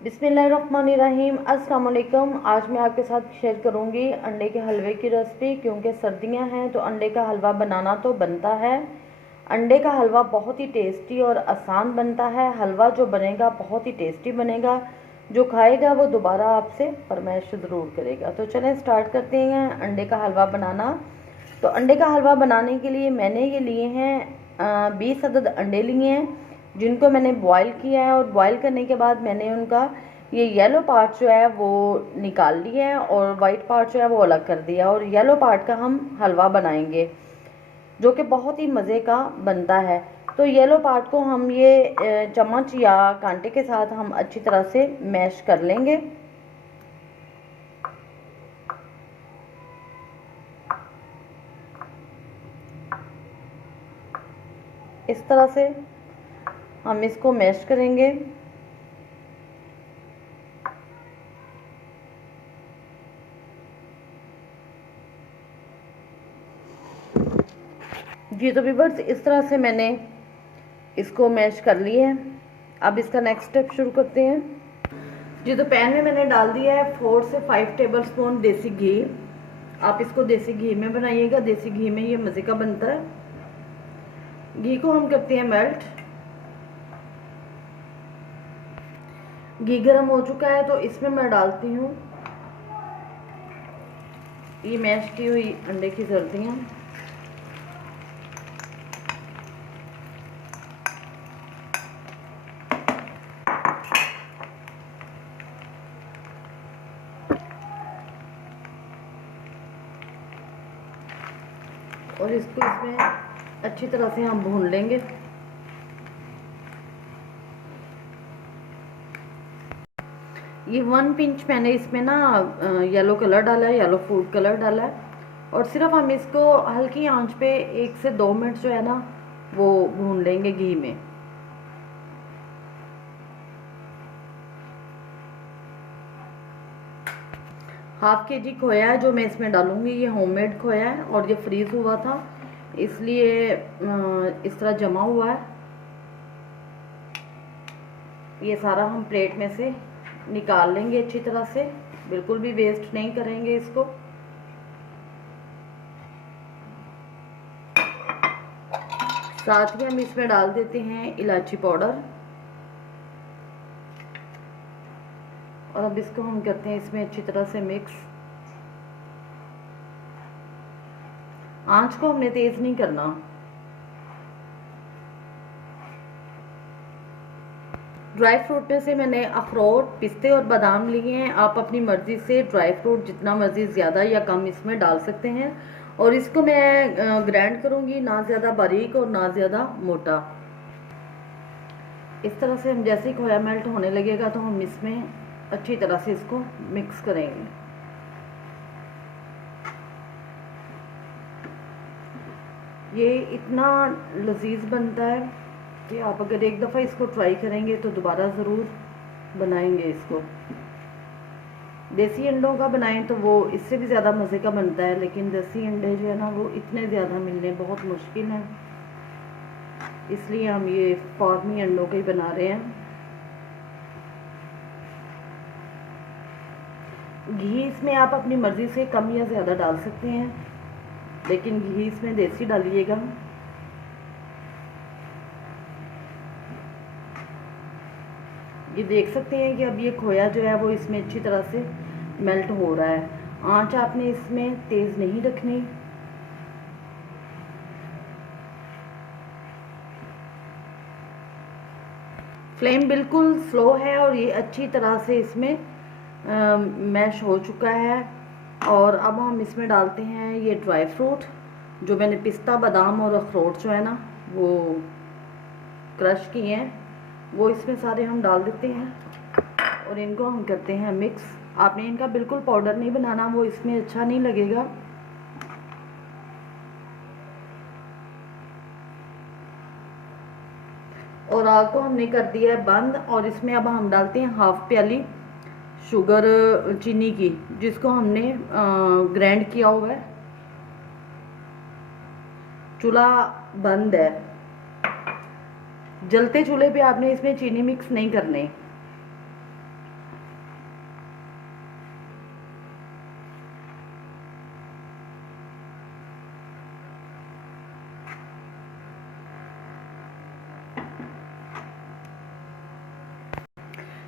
बिस्मिल्लाहिर्रहमानिर्रहीम। अस्सलाम वालेकुम। आज मैं आपके साथ शेयर करूंगी अंडे के हलवे की रेसिपी। क्योंकि सर्दियां हैं तो अंडे का हलवा बनाना तो बनता है। अंडे का हलवा बहुत ही टेस्टी और आसान बनता है। हलवा जो बनेगा बहुत ही टेस्टी बनेगा। जो खाएगा वो दोबारा आपसे फरमाइश ज़रूर करेगा। तो चलें स्टार्ट करते हैं अंडे का हलवा बनाना। तो अंडे का हलवा बनाने के लिए मैंने ये लिए हैं 20 अदद अंडे लिए हैं, जिनको मैंने बॉईल किया है। और बॉईल करने के बाद मैंने उनका ये येलो पार्ट जो है वो निकाल लिया है और वाइट पार्ट जो है वो अलग कर दिया। और येलो पार्ट का हम हलवा बनाएंगे जो कि बहुत ही मज़े का बनता है। तो येलो पार्ट को हम ये चम्मच या कांटे के साथ हम अच्छी तरह से मैश कर लेंगे। इस तरह से हम इसको मैश करेंगे। जी तो व्यूअर्स, इस तरह से मैंने इसको मैश कर लिया है। अब इसका नेक्स्ट स्टेप शुरू करते हैं। जी तो पैन में मैंने डाल दिया है 4 से 5 टेबल स्पून देसी घी। आप इसको देसी घी में बनाइएगा, देसी घी में ये मज़े का बनता है। घी को हम करते हैं मेल्ट। घी गर्म हो चुका है तो इसमें मैं डालती हूँ ये मैश की हुई अंडे की जर्दियाँ। और इसको इसमें अच्छी तरह से हम भून लेंगे। ये 1 पिंच मैंने इसमें ना येलो कलर डाला है, येलो फूड कलर डाला है। और सिर्फ हम इसको हल्की आंच पे 1 से 2 मिनट जो है ना वो भून लेंगे घी में। ½ kg खोया है जो मैं इसमें डालूंगी। ये होममेड खोया है और ये फ्रीज हुआ था, इसलिए इस तरह जमा हुआ है। ये सारा हम प्लेट में से निकाल लेंगे अच्छी तरह से, बिल्कुल भी वेस्ट नहीं करेंगे इसको। साथ ही हम इसमें डाल देते हैं इलायची पाउडर। और अब इसको हम करते हैं इसमें अच्छी तरह से मिक्स। आंच को हमने तेज नहीं करना। ड्राई फ्रूट में से मैंने अखरोट, पिस्ते और बादाम लिए हैं। आप अपनी मर्जी से ड्राई फ्रूट जितना मर्जी ज़्यादा या कम इसमें डाल सकते हैं। और इसको मैं ग्राइंड करूँगी, ना ज़्यादा बारीक और ना ज़्यादा मोटा। इस तरह से हम जैसे ही खोया मेल्ट होने लगेगा तो हम इसमें अच्छी तरह से इसको मिक्स करेंगे। ये इतना लजीज बनता है कि आप अगर एक दफ़ा इसको ट्राई करेंगे तो दोबारा ज़रूर बनाएंगे इसको। देसी अंडों का बनाएं तो वो इससे भी ज़्यादा मज़े का बनता है, लेकिन देसी अंडे जो है ना वो इतने ज़्यादा मिलने बहुत मुश्किल हैं, इसलिए हम ये फार्मी अंडों के ही बना रहे हैं। घी इसमें आप अपनी मर्ज़ी से कम या ज़्यादा डाल सकते हैं, लेकिन घी इसमें देसी डालिएगा। ये देख सकते हैं कि अब ये खोया जो है वो इसमें अच्छी तरह से मेल्ट हो रहा है। आंच आपने इसमें तेज़ नहीं रखनी। फ्लेम बिल्कुल स्लो है और ये अच्छी तरह से इसमें मैश हो चुका है। और अब हम इसमें डालते हैं ये ड्राई फ्रूट जो मैंने पिस्ता, बादाम और अखरोट जो है ना वो क्रश किए हैं, वो इसमें सारे हम डाल देते हैं। और इनको हम करते हैं मिक्स। आपने इनका बिल्कुल पाउडर नहीं बनाना, वो इसमें अच्छा नहीं लगेगा। और आग को हमने कर दिया है बंद। और इसमें अब हम डालते हैं ½ प्याली शुगर, चीनी की, जिसको हमने ग्राइंड किया हुआ है। चूल्हा बंद है। जलते चूल्हे पे आपने इसमें चीनी मिक्स नहीं करने।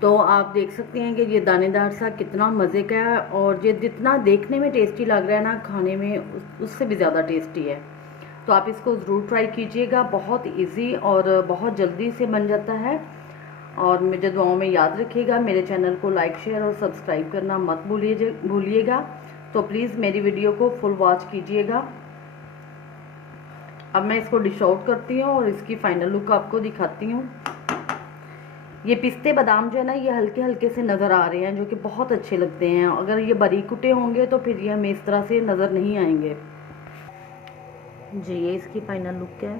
तो आप देख सकते हैं कि ये दानेदार सा कितना मज़े का है और ये जितना देखने में टेस्टी लग रहा है ना, खाने में उससे भी ज़्यादा टेस्टी है। तो आप इसको ज़रूर ट्राई कीजिएगा, बहुत इजी और बहुत जल्दी से बन जाता है। और मुझे दुआओं में याद रखिएगा, मेरे चैनल को लाइक शेयर और सब्सक्राइब करना मत भूलिएगा। तो प्लीज़ मेरी वीडियो को फुल वॉच कीजिएगा। अब मैं इसको डिश आउट करती हूँ और इसकी फाइनल लुक आपको दिखाती हूँ। ये पिस्ते बादाम जो है ना, ये हल्के हल्के से नज़र आ रहे हैं, जो कि बहुत अच्छे लगते हैं। अगर ये बारीक कुटे होंगे तो फिर ये हमें इस तरह से नज़र नहीं आएंगे। जी ये इसकी फाइनल लुक है।